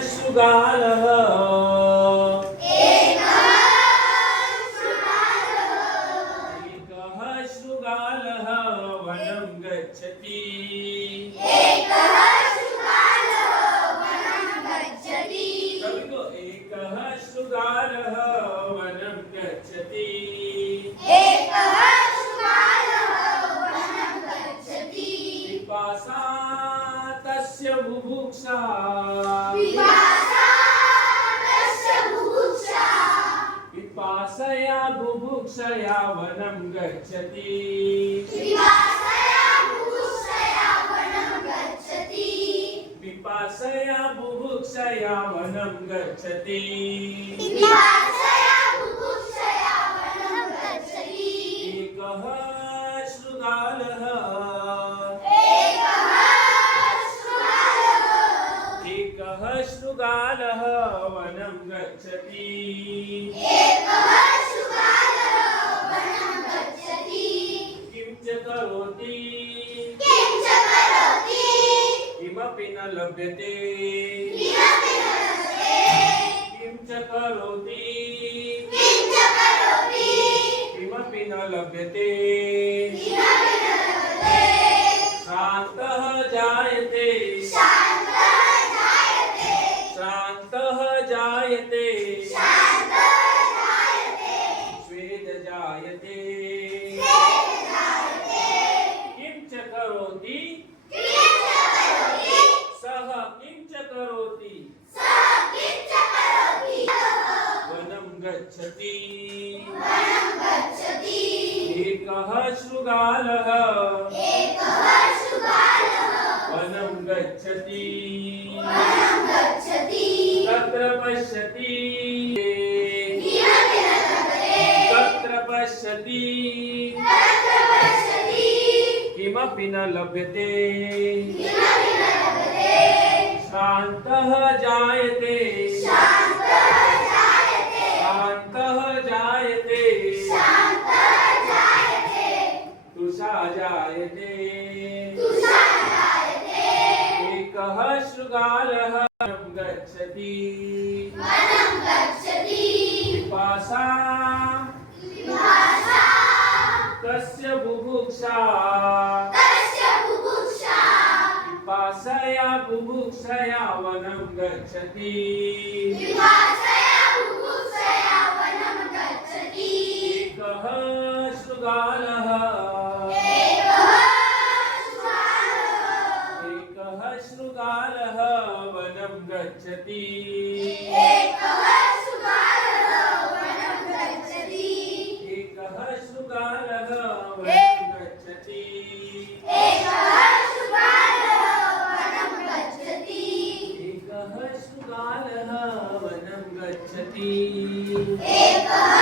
शृगालः एकः शृगालः वनं गच्छति सभी को एकः शृगालः वनं गच्छति पिपासा तस्य बुभुक्षा पिपासया बुभुक्षया वनं गच्छति पिपासया बुभुक्षया वनं गच्छति एकः शृगालः एकः शृगालः वनं गच्छति किं च करोति किमपि न लभ्यते किं च करोति किमपि न लभ्यते शान्तः जायते शान्तः जायते स्वेद जायते किं च करोति सः किं च करोति वनं गच्छति एकः शृगालः वनं गच्छति तत्र पश्यति किमपि न लभ्यते शान्तः जायते शान्तः जायते तुषा जायते एकः शृगालः वनं गच्छति पिपासा तस्य बुभुक्षा पिपासया बुभुक्षया वनं गच्छति एकः शृगालः एकः शृगालः वनं गच्छति एकः शृगालः वनं गच्छति एकः शृगालः वनं गच्छति एकः